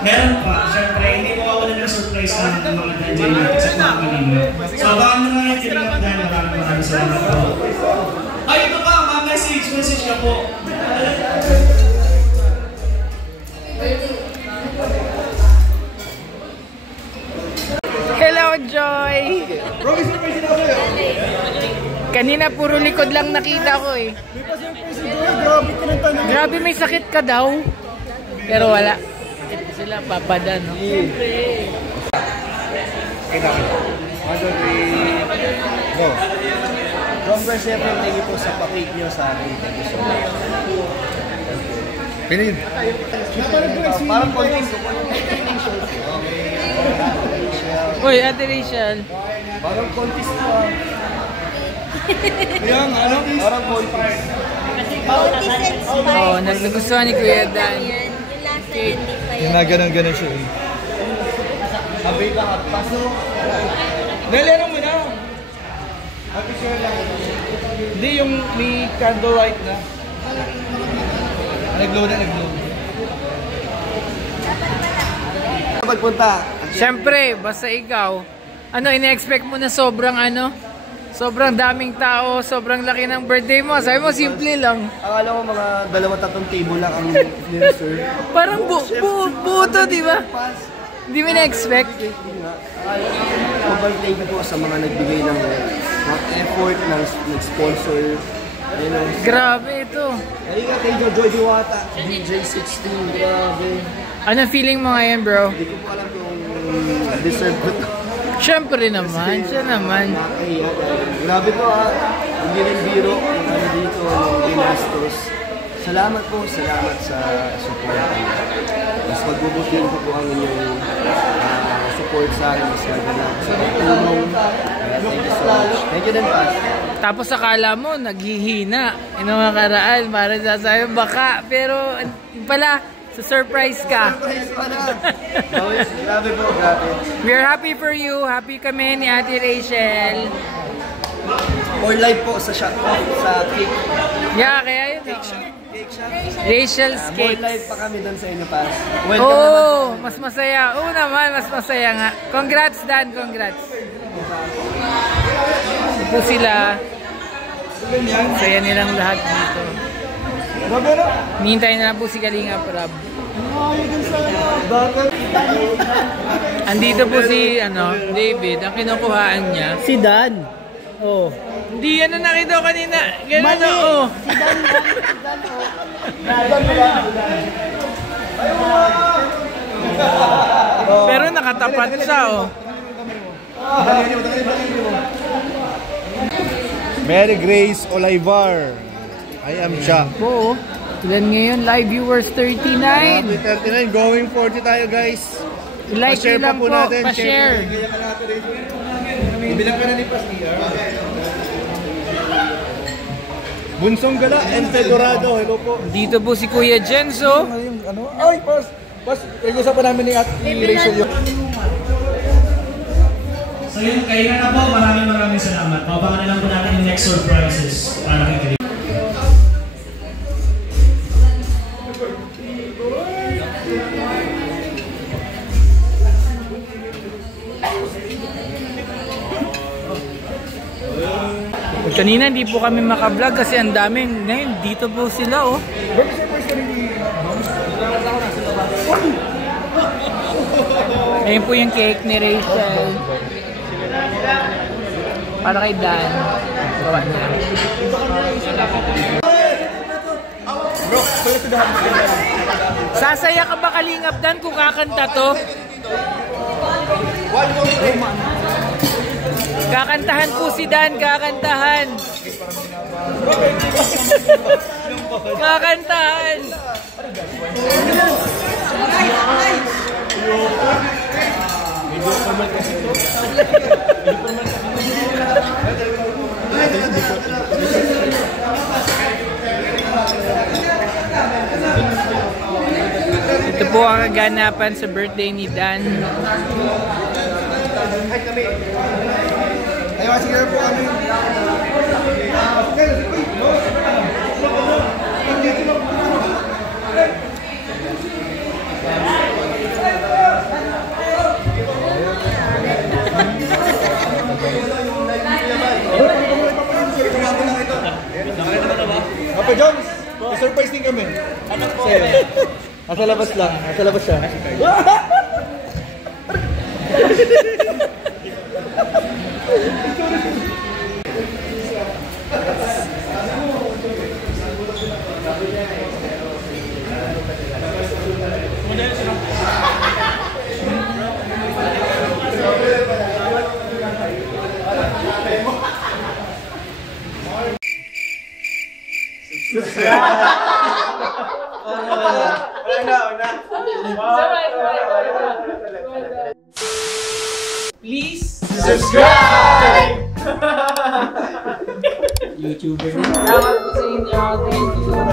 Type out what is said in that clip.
Meron pa, syempre, hindi mo mawala ng surprise na mga nandiyan natin sa mga kanina. So, baka na nga yung tinigap dahil maraming salamat po. Ay, ito pa, message ka po. Hello, Joy! Kanina puro likod lang nakita ko eh. Grabe may sakit ka daw. Pero wala. Ito sila papada, no? Go. Romper, siyempre, thank you po sa pakik nyo sa akin. Thank you so much. Pinin. Parang konting ko. Uy, Ate Rachel. Parang contest ko. Yung ano? Parang contest. Oo, nagustuhan ni Kuya Dan. Yung naganon-ganon siya eh. Sabi ka, pasok. Nalero mo na. Happy share lang. Hindi yung may candlelight na. Nag-glow na, nag-glow. Pagpunta. Siyempre, basta ikaw. Ano, ina-expect mo na sobrang ano? Sobrang daming tao, sobrang laki ng birthday mo. Sabi mo, simple lang. Akala ko mga 2-3 table lang ang nire-serve. Parang buo to, di ba? Hindi mo na-expect. Sobrang thank you po sa mga nagbigay ng effort, nag-sponsor. Grabe ito. Halika kayo, Joy Diwata, DJ16, grabe. Anong feeling mo ngayon, bro? Hindi ko po alam kung deserve ko ito. Siyempre naman, siya naman. Grabe po ha, hindi rin biro yung ano dito, yung ginastos. Salamat po, salamat sa support. Mas magbubutihin ko po ang inyong support sa akin, mas gagawin ako sa tulong. Thank you so much. Thank you din pa. Tapos akala mo, naghihina. Yung mga karaan, para sasabi, baka. Pero, pala, surprise ka. Grabe po, grabe. We're happy for you. Happy kami ni Ate Rachel. Or live po sa shop, sa cake. Yeah, kaya yun. Cake shop. Rachel's Cake. More live pa kami doon sa inyo, Pas. Oh, mas masaya. Oo naman, mas masaya nga. Congrats, Dan. Congrats. Ito po sila. Saya nilang lahat dito. Hinihintay na lang po si Kalinga Prab. Andito po si David. Ang kinukuhaan niya. Si Dan. Oh. Hindi yan na nakita ko kanina. Ganun na, oh. Si Dan. Pero nakatapat siya, oh. Mary Grace Olivar. I am Cha. Oo. Ilan ngayon? Live viewers 39. 39, going 40 tayo guys. Like Pa-share lang pa po po. natin. Pa-share. Bilang ka na ni Pastor. Bunsong Gala and Fedorado. Hello po. Dito po si Kuya Jenzo. Ano? Ay, Pas, pag-usapan namin ni Rachel yun. So yun, kayo na po. Maraming salamat. Pabangan na lang po natin yung next surprises para kay Kalinga. Kanina hindi po kami makablog kasi ang daming. Ngayon dito po sila, oh. Ayun po yung cake ni Rachel. Para kay Dan. Gawa niya. Sasaya ka ba, Kalingap Dan, kung kakanta to? Kakantahan po si Dan, kakantahan. Kakantahan. Ito po ang kaganapan sa birthday ni Dan. Ayaw, sige po kami. Nasa labas lang. Nasa labas siya. Please Subscribe! YouTuber. Salamat po sa inyo. Thank you.